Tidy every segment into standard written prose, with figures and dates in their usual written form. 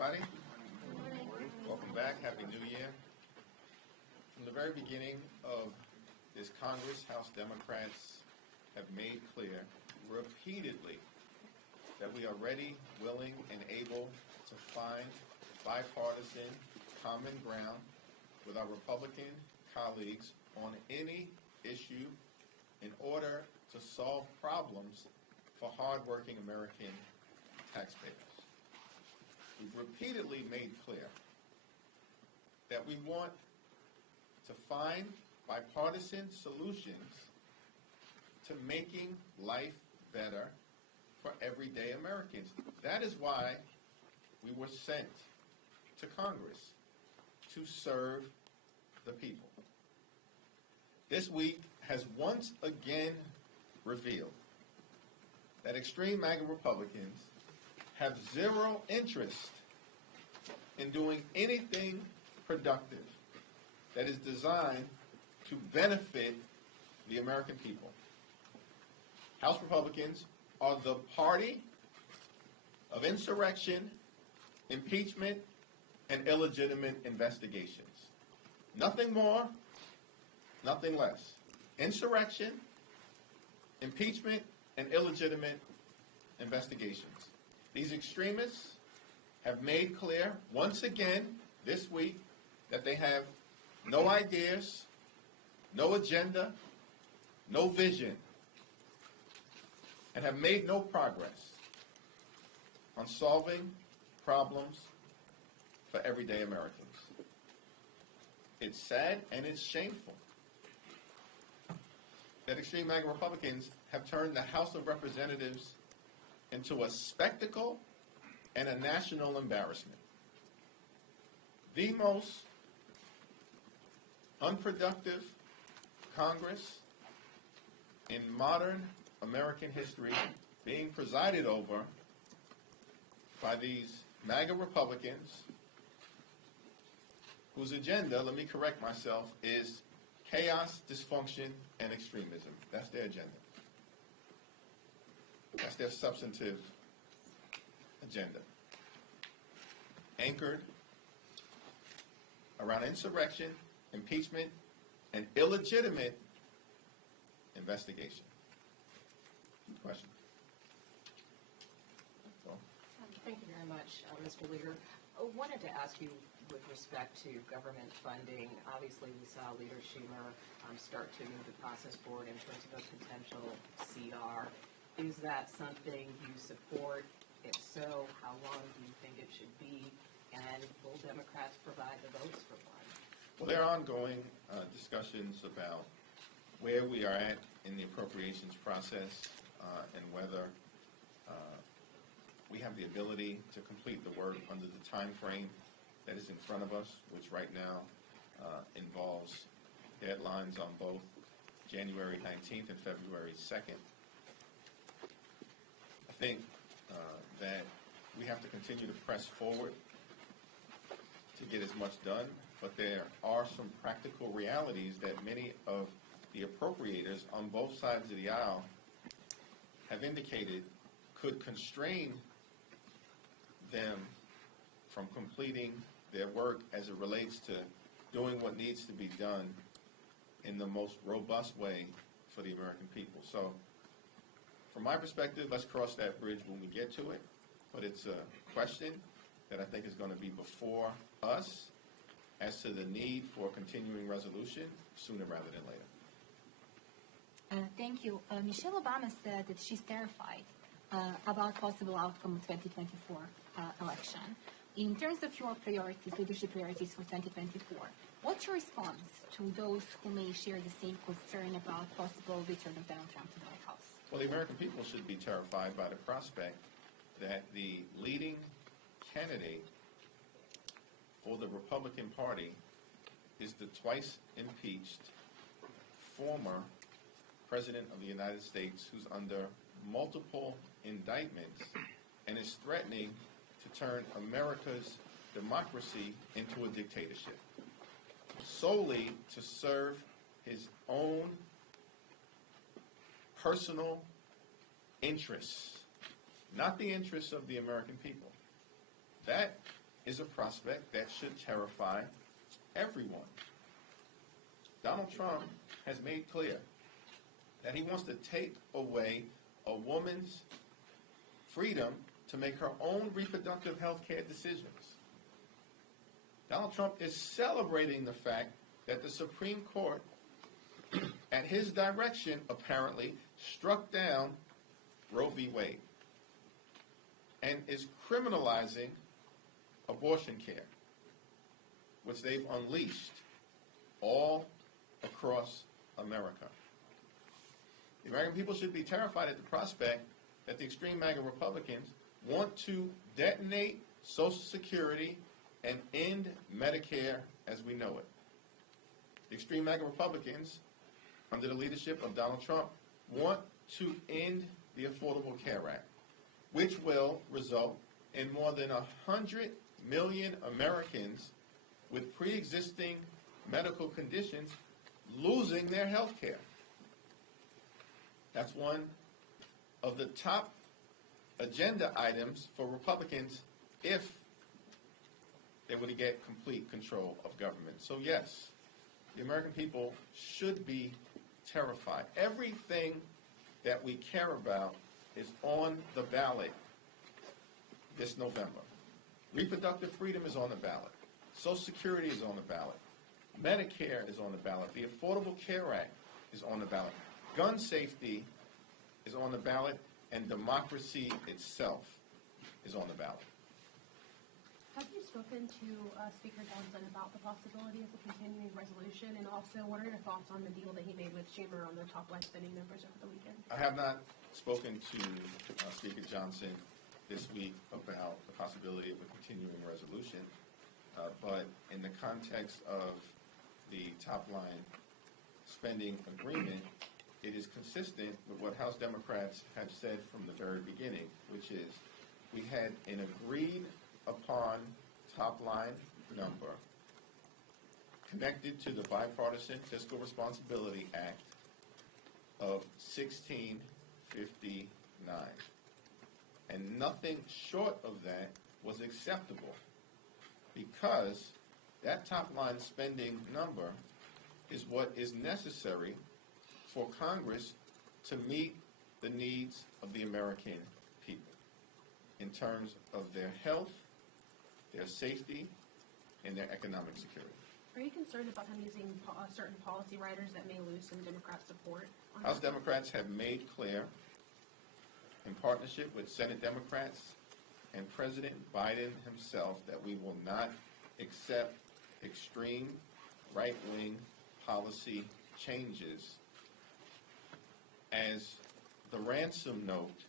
everybody. Welcome back. Happy New Year. From the very beginning of this Congress, House Democrats have made clear repeatedly that we are ready, willing, and able to find bipartisan common ground with our Republican colleagues on any issue in order to solve problems for hardworking American taxpayers. We've repeatedly made clear that we want to find bipartisan solutions to making life better for everyday Americans. That is why we were sent to Congress, to serve the people. This week has once again revealed that extreme MAGA Republicans have zero interest in doing anything productive that is designed to benefit the American people. House Republicans are the party of insurrection, impeachment, and illegitimate investigations. Nothing more, nothing less. Insurrection, impeachment, and illegitimate investigations. These extremists have made clear once again this week that they have no ideas, no agenda, no vision, and have made no progress on solving problems for everyday Americans. It's sad and it's shameful that extreme MAGA Republicans have turned the House of Representatives into a spectacle and a national embarrassment. The most unproductive Congress in modern American history being presided over by these MAGA Republicans whose agenda, let me correct myself, is chaos, dysfunction, and extremism. That's their agenda. That's their substantive agenda. Anchored around insurrection, impeachment, and illegitimate investigation. Question? Thank you very much, Mr. Leader. I wanted to ask you with respect to government funding. Obviously, we saw Leader Schumer start to move the process forward in terms of a potential CR. Is that something you support? If so, how long do you think it should be? And will Democrats provide the votes for one? Well, there are ongoing discussions about where we are at in the appropriations process and whether we have the ability to complete the work under the time frame that is in front of us, which right now involves deadlines on both January 19th and February 2nd. I think that we have to continue to press forward to get as much done, but there are some practical realities that many of the appropriators on both sides of the aisle have indicated could constrain them from completing their work as it relates to doing what needs to be done in the most robust way for the American people. So from my perspective, let's cross that bridge when we get to it, but it's a question that I think is going to be before us as to the need for continuing resolution sooner rather than later. Thank you. Michelle Obama said that she's terrified about possible outcome of 2024 election. In terms of your priorities, leadership priorities for 2024, what's your response to those who may share the same concern about possible return of Donald Trump to the White House? Well, the American people should be terrified by the prospect that the leading candidate for the Republican Party is the twice impeached former President of the United States who's under multiple indictments and is threatening to turn America's democracy into a dictatorship solely to serve his own personal interests, not the interests of the American people. That is a prospect that should terrify everyone. Donald Trump has made clear that he wants to take away a woman's freedom to make her own reproductive health care decisions. Donald Trump is celebrating the fact that the Supreme Court, at his direction, apparently, struck down Roe v. Wade and is criminalizing abortion care, which they've unleashed all across America. The American people should be terrified at the prospect that the extreme MAGA Republicans want to detonate Social Security and end Medicare as we know it. The extreme MAGA Republicans, under the leadership of Donald Trump, want to end the Affordable Care Act, which will result in more than 100 million Americans with pre-existing medical conditions losing their health care. That's one of the top agenda items for Republicans if they were to get complete control of government. So yes, the American people should be terrified. Everything that we care about is on the ballot this November. Reproductive freedom is on the ballot. Social Security is on the ballot. Medicare is on the ballot. The Affordable Care Act is on the ballot. Gun safety is on the ballot, and democracy itself is on the ballot. Have you spoken to Speaker Johnson about the possibility of a continuing resolution? And also, what are your thoughts on the deal that he made with Schumer on the Topline spending numbers over the weekend? I have not spoken to Speaker Johnson this week about the possibility of a continuing resolution, but in the context of the Topline spending agreement, it is consistent with what House Democrats have said from the very beginning, which is we had an agreed upon top-line number connected to the Bipartisan Fiscal Responsibility Act of 1659. And nothing short of that was acceptable because that top-line spending number is what is necessary for Congress to meet the needs of the American people in terms of their health, their safety, and their economic security. Are you concerned about him using certain policy riders that may lose some Democrat support? House Democrats have made clear, in partnership with Senate Democrats and President Biden himself, that we will not accept extreme right-wing policy changes as the ransom note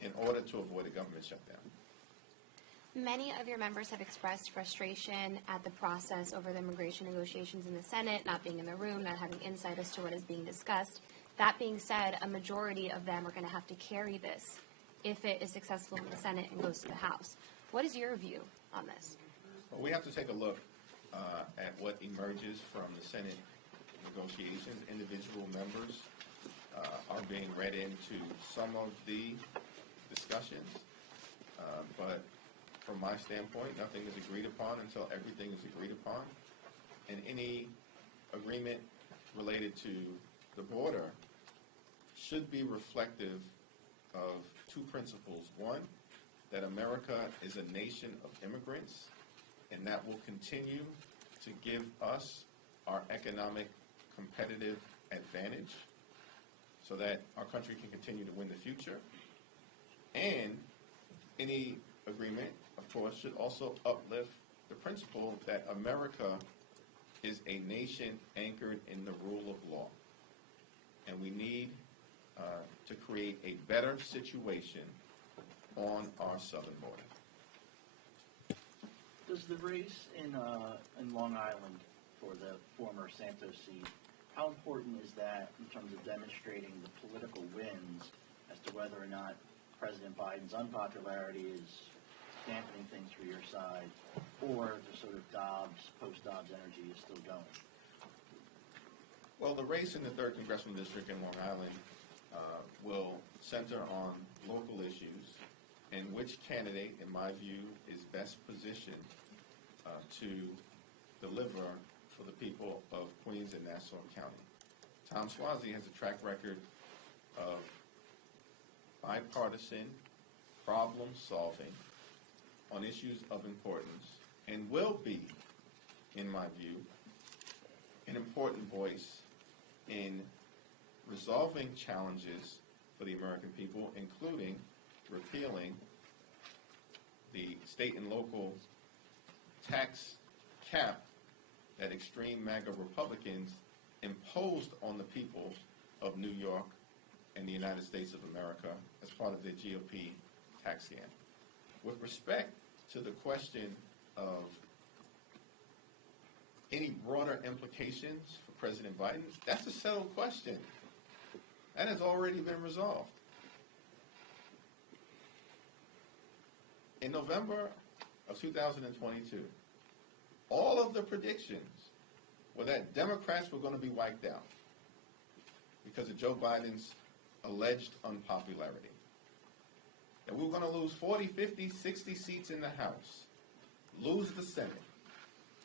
in order to avoid a government shutdown. Many of your members have expressed frustration at the process over the immigration negotiations in the Senate, not being in the room, not having insight as to what is being discussed. That being said, a majority of them are going to have to carry this if it is successful in the Senate and goes to the House. What is your view on this? Well, we have to take a look at what emerges from the Senate negotiations. Individual members are being read into some of the discussions, but from my standpoint, nothing is agreed upon until everything is agreed upon. And any agreement related to the border should be reflective of two principles. One, that America is a nation of immigrants, and that will continue to give us our economic competitive advantage so that our country can continue to win the future. And any agreement, of course, should also uplift the principle that America is a nation anchored in the rule of law. And we need to create a better situation on our southern border. Does the race in Long Island for the former Santos seat, how important is that in terms of demonstrating the political wins as to whether or not President Biden's unpopularity is dampening things for your side, or the sort of post-Dobbs energy is still going? Well, the race in the 3rd Congressional District in Long Island will center on local issues and which candidate, in my view, is best positioned to deliver for the people of Queens and Nassau County. Tom Suozzi has a track record of bipartisan problem solving on issues of importance, and will be, in my view, an important voice in resolving challenges for the American people, including repealing the state and local tax cap that extreme MAGA Republicans imposed on the people of New York and the United States of America as part of their GOP tax scam. With respect to the question of any broader implications for President Biden, that's a settled question. That has already been resolved. In November of 2022, all of the predictions were that Democrats were going to be wiped out because of Joe Biden's alleged unpopularity. That we were going to lose 40, 50, 60 seats in the House, lose the Senate,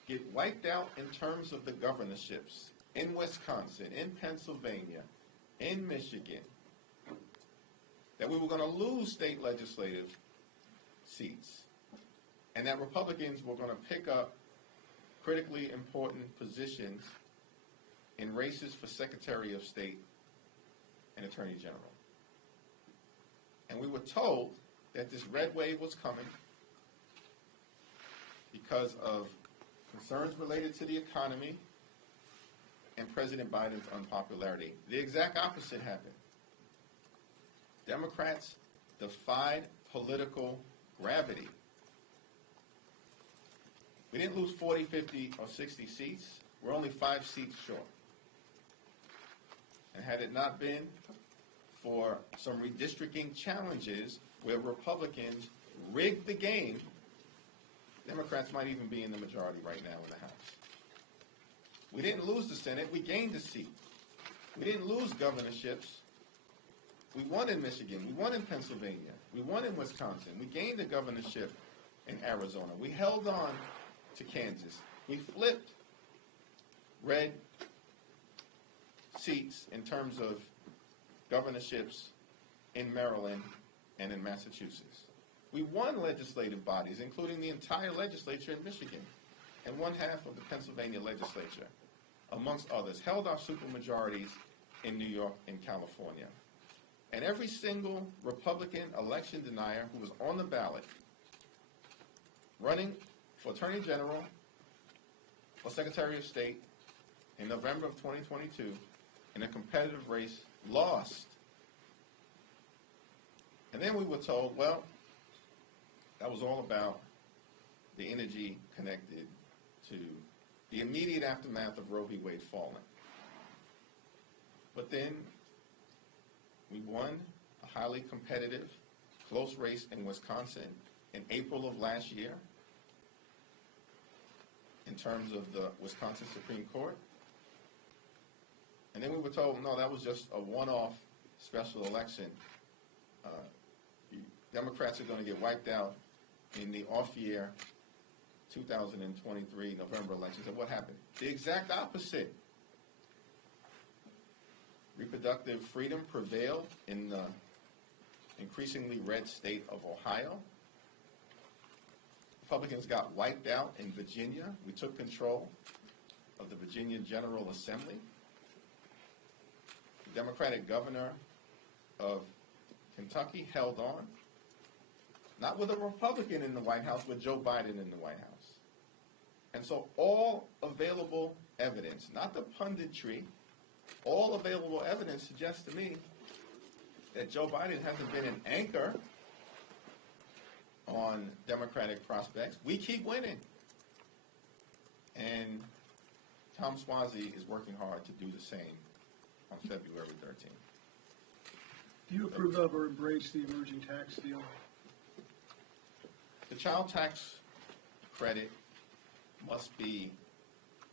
get wiped out in terms of the governorships in Wisconsin, in Pennsylvania, in Michigan, that we were going to lose state legislative seats, and that Republicans were going to pick up critically important positions in races for Secretary of State and Attorney General. And we were told that this red wave was coming because of concerns related to the economy and President Biden's unpopularity. The exact opposite happened. Democrats defied political gravity. We didn't lose 40, 50, or 60 seats. We're only 5 seats short. And had it not been for some redistricting challenges where Republicans rigged the game, Democrats might even be in the majority right now in the House. We didn't lose the Senate. We gained a seat. We didn't lose governorships. We won in Michigan. We won in Pennsylvania. We won in Wisconsin. We gained a governorship in Arizona. We held on to Kansas. We flipped red seats in terms of governorships in Maryland and in Massachusetts. We won legislative bodies, including the entire legislature in Michigan and one half of the Pennsylvania legislature, amongst others, held our supermajorities in New York and California. And every single Republican election denier who was on the ballot running for Attorney General or Secretary of State in November of 2022 in a competitive race lost. And then we were told, well, that was all about the energy connected to the immediate aftermath of Roe v. Wade falling. But then we won a highly competitive, close race in Wisconsin in April of last year in terms of the Wisconsin Supreme Court. And then we were told, no, that was just a one-off special election. Democrats are going to get wiped out in the off-year 2023 November elections. And what happened? The exact opposite. Reproductive freedom prevailed in the increasingly red state of Ohio. Republicans got wiped out in Virginia. We took control of the Virginia General Assembly. The Democratic governor of Kentucky held on, not with a Republican in the White House, with Joe Biden in the White House. And so all available evidence, not the punditry, all available evidence suggests to me that Joe Biden hasn't been an anchor on Democratic prospects. We keep winning. And Tom Suozzi is working hard to do the same on February 13th. Do you approve of or embrace the emerging tax deal? The child tax credit must be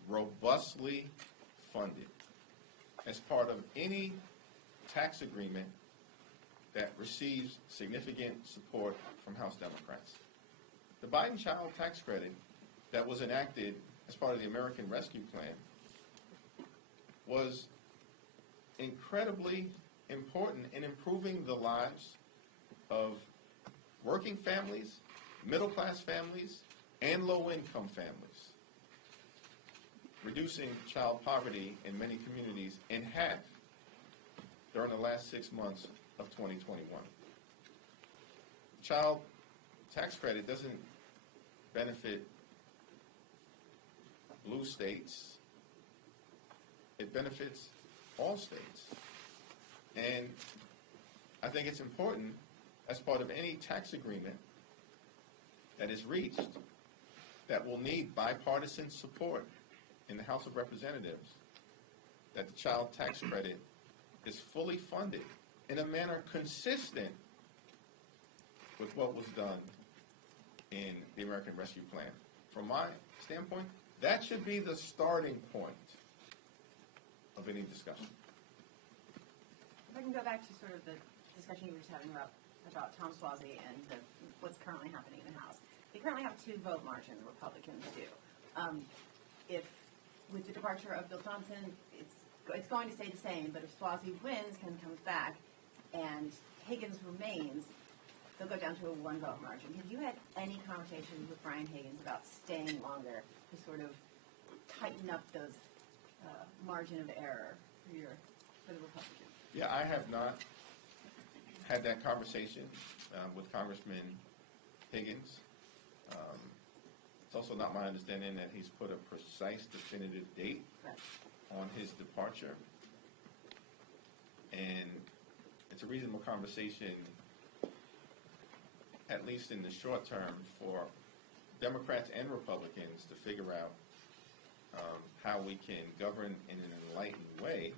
robustly funded as part of any tax agreement that receives significant support from House Democrats. The Biden child tax credit that was enacted as part of the American Rescue Plan was incredibly important in improving the lives of working families, middle-class families, and low-income families, reducing child poverty in many communities in half during the last 6 months of 2021. Child tax credit doesn't benefit blue states. It benefits all states. And I think it's important, as part of any tax agreement that is reached, that will need bipartisan support in the House of Representatives, that the child tax credit is fully funded in a manner consistent with what was done in the American Rescue Plan. From my standpoint, that should be the starting point of any discussion. If I can go back to sort of the discussion you were just having about Tom Suozzi and what's currently happening in the House. They currently have 2 vote margin, the Republicans do. If, with the departure of Bill Thompson, it's going to stay the same, but if Suozzi wins and comes back and Higgins remains, they'll go down to a 1 vote margin. Have you had any conversations with Brian Higgins about staying longer to sort of tighten up those margin of error for the Republicans? Yeah, I have not had that conversation with Congressman Higgins. It's also not my understanding that he's put a precise, definitive date on his departure. And it's a reasonable conversation, at least in the short term, for Democrats and Republicans to figure out how we can govern in an enlightened way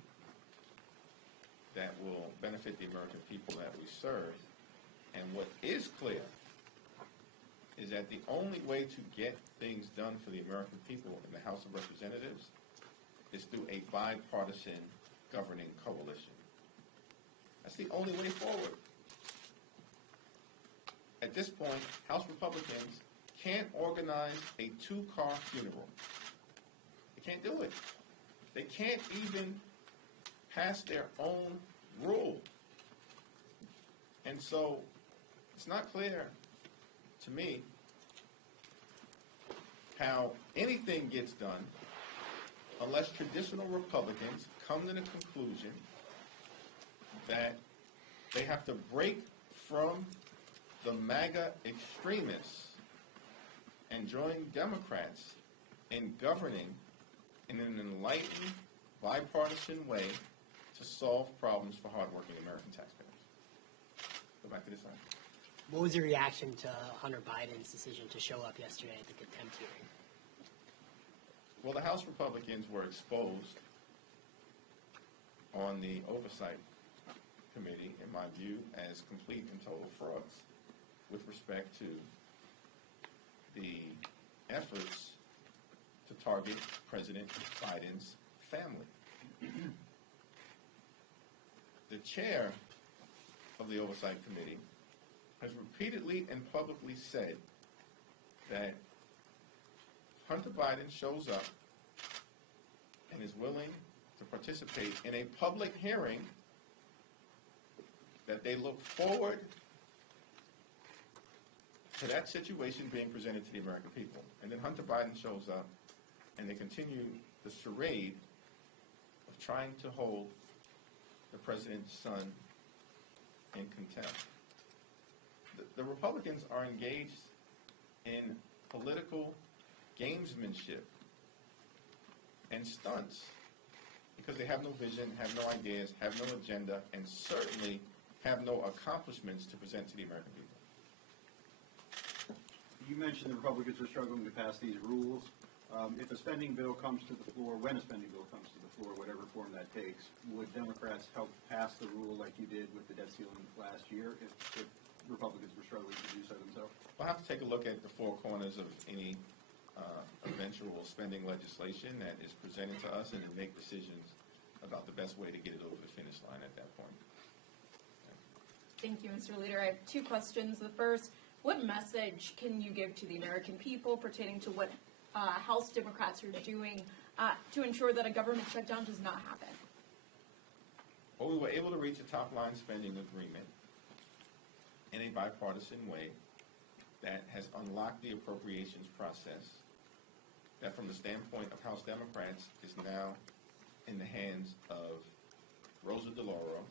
that will benefit the American people that we serve. And what is clear is that the only way to get things done for the American people in the House of Representatives is through a bipartisan governing coalition. That's the only way forward. At this point, House Republicans can't organize a 2-car funeral. They can't do it. They can't even pass their own rule. And so it's not clear to me how anything gets done unless traditional Republicans come to the conclusion that they have to break from the MAGA extremists and join Democrats in governing in an enlightened, bipartisan way to solve problems for hardworking American taxpayers. Go back to this side. What was your reaction to Hunter Biden's decision to show up yesterday at the contempt hearing? Well, the House Republicans were exposed on the Oversight Committee, in my view, as complete and total frauds with respect to the efforts to target President Biden's family. The chair of the Oversight Committee has repeatedly and publicly said that Hunter Biden shows up and is willing to participate in a public hearing, that they look forward to that situation being presented to the American people. And then Hunter Biden shows up and they continue the charade of trying to hold the president's son in contempt. The Republicans are engaged in political gamesmanship and stunts because they have no vision, have no ideas, have no agenda, and certainly have no accomplishments to present to the American people. You mentioned the Republicans are struggling to pass these rules. If a spending bill comes to the floor, when a spending bill comes to the floor, whatever form that takes, would Democrats help pass the rule like you did with the debt ceiling last year if Republicans were struggling to do so themselves? We'll have to take a look at the 4 corners of any eventual spending legislation that is presented to us and then make decisions about the best way to get it over the finish line at that point. Thank you, Mr. Leader. I have two questions. The first, what message can you give to the American people pertaining to what House Democrats are doing to ensure that a government shutdown does not happen? Well, we were able to reach a top-line spending agreement in a bipartisan way that has unlocked the appropriations process that, from the standpoint of House Democrats, is now in the hands of Rosa DeLauro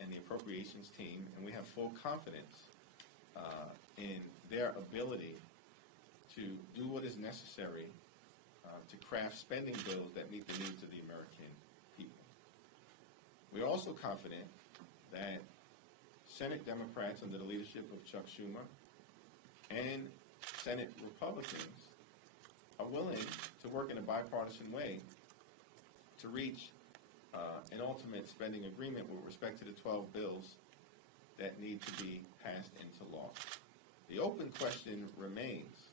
and the appropriations team, and we have full confidence in their ability to do what is necessary to craft spending bills that meet the needs of the American people. We're also confident that Senate Democrats under the leadership of Chuck Schumer and Senate Republicans are willing to work in a bipartisan way to reach an ultimate spending agreement with respect to the 12 bills that need to be passed into law. The open question remains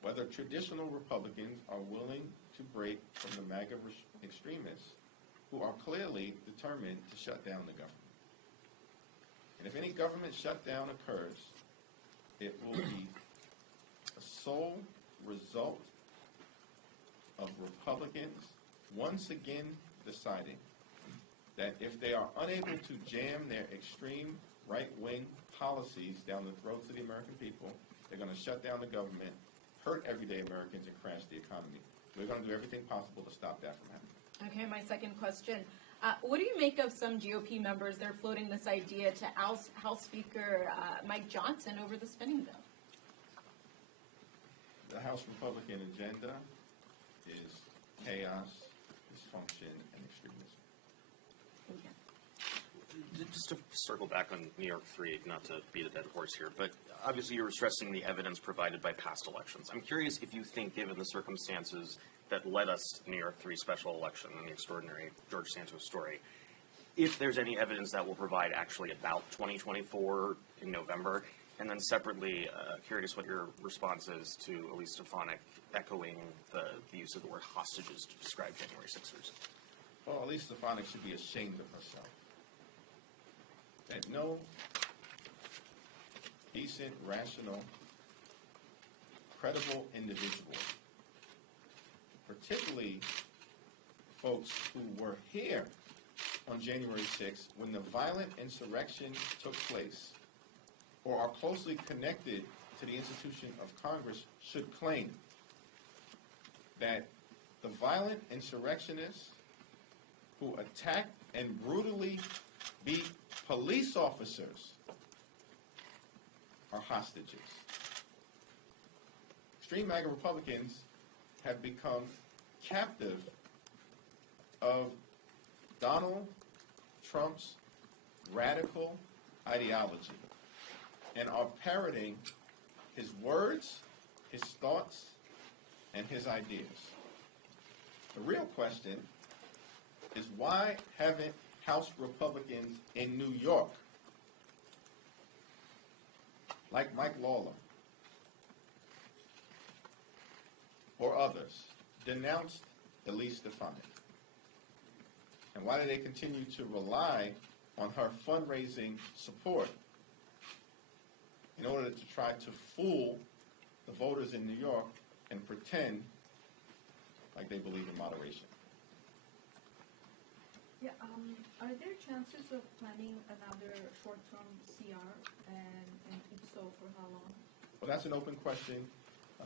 whether traditional Republicans are willing to break from the MAGA extremists who are clearly determined to shut down the government. And if any government shutdown occurs, it will be a sole result of Republicans once again deciding that if they are unable to jam their extreme right-wing policies down the throats of the American people, they're going to shut down the government, hurt everyday Americans, and crash the economy. We're going to do everything possible to stop that from happening. Okay, my second question. What do you make of some GOP members? They're floating this idea to oust House Speaker Mike Johnson over the spending bill. The House Republican agenda is chaos, dysfunction, and extremism. Thank you. Just to circle back on New York 3, not to beat a dead horse here, but obviously you're stressing the evidence provided by past elections. I'm curious if you think, given the circumstances that led us to the New York 3 special election and the extraordinary George Santos story, if there's any evidence that will provide actually about 2024 in November. And then separately, curious what your response is to Elise Stefanik echoing the use of the word hostages to describe January 6ers. Well, Elise Stefanik should be ashamed of herself. That no decent, rational, credible individual, particularly folks who were here on January 6th when the violent insurrection took place, or are closely connected to the institution of Congress, should claim that the violent insurrectionists who attacked and brutally beat police officers are hostages. Extreme MAGA Republicans have become captive of Donald Trump's radical ideology and are parroting his words, his thoughts, and his ideas. The real question is, why haven't House Republicans in New York, like Mike Lawler or others, denounced Elise Stefanik? And why do they continue to rely on her fundraising support in order to try to fool the voters in New York and pretend like they believe in moderation? Yeah, are there chances of planning another short-term CR, and if so, for how long? Well, that's an open question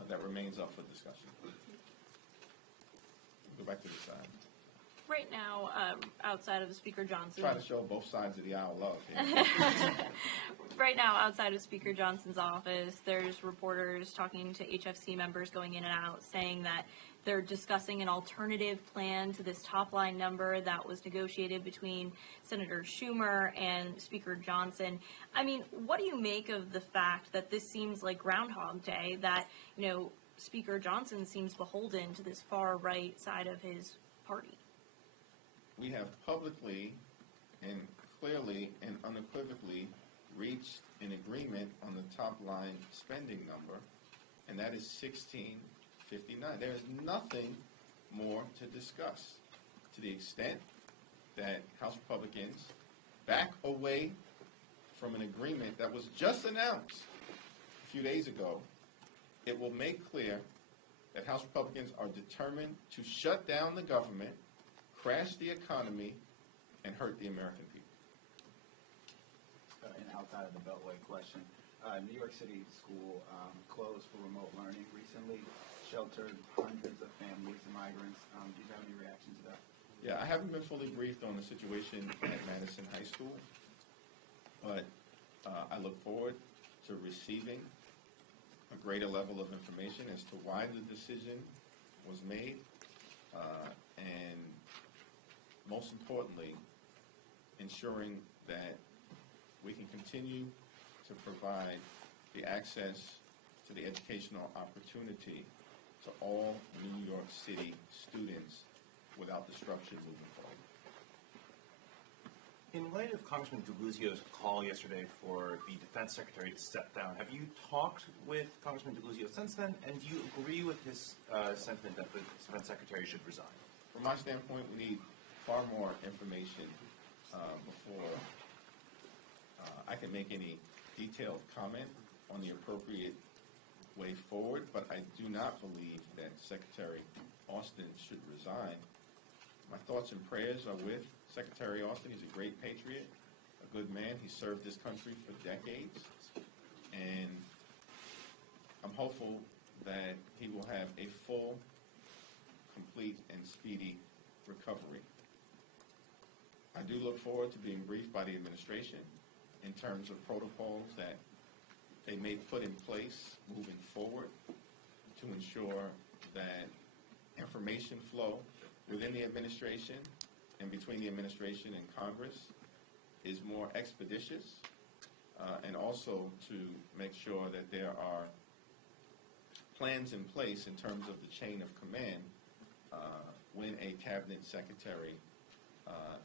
that remains up for discussion. Go back to the side. Right now, outside of Speaker Johnson. Try to show both sides of the aisle love here. Right now, outside of Speaker Johnson's office, there's reporters talking to HFC members going in and out saying that they're discussing an alternative plan to this top-line number that was negotiated between Senator Schumer and Speaker Johnson. I mean, what do you make of the fact that this seems like Groundhog Day, that, Speaker Johnson seems beholden to this far-right side of his party? We have publicly and clearly and unequivocally reached an agreement on the top-line spending number, and that is 1659. There is nothing more to discuss. To the extent that House Republicans back away from an agreement that was just announced a few days ago, it will make clear that House Republicans are determined to shut down the government, crash the economy, and hurt the American people. An outside of the Beltway question. New York City school closed for remote learning recently, sheltered hundreds of families and migrants. Do you have any reaction to that? Yeah, I haven't been fully briefed on the situation at Madison High School, but I look forward to receiving a greater level of information as to why the decision was made, and most importantly, ensuring that we can continue to provide the access to the educational opportunity to all New York City students without disruption moving forward. In light of Congressman Deluzio's call yesterday for the Defense Secretary to step down, have you talked with Congressman Deluzio since then, and do you agree with his sentiment that the Defense Secretary should resign? From my standpoint, we need far more information before I can make any detailed comment on the appropriate way forward, but I do not believe that Secretary Austin should resign. My thoughts and prayers are with Secretary Austin. He's a great patriot, a good man. He served this country for decades, and I'm hopeful that he will have a full, complete, and speedy recovery. I do look forward to being briefed by the administration in terms of protocols that they may put in place moving forward to ensure that information flow within the administration and between the administration and Congress is more expeditious, and also to make sure that there are plans in place in terms of the chain of command when a cabinet secretary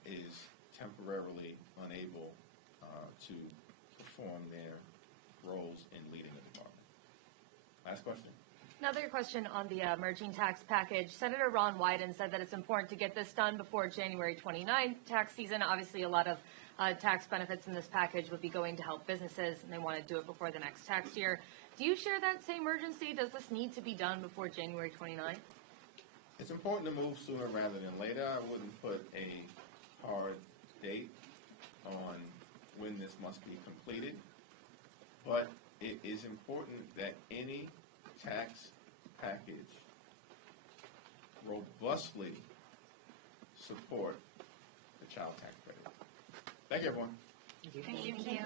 is temporarily unable to perform their roles in leading a department. Last question. Another question on the emerging tax package. Senator Ron Wyden said that it's important to get this done before January 29th tax season. Obviously, a lot of tax benefits in this package would be going to help businesses, and they want to do it before the next tax year. Do you share that same urgency? Does this need to be done before January 29th? It's important to move sooner rather than later. I wouldn't put a hard date on when this must be completed, but it is important that any tax package robustly support the child tax credit. Thank you, everyone. Thank you.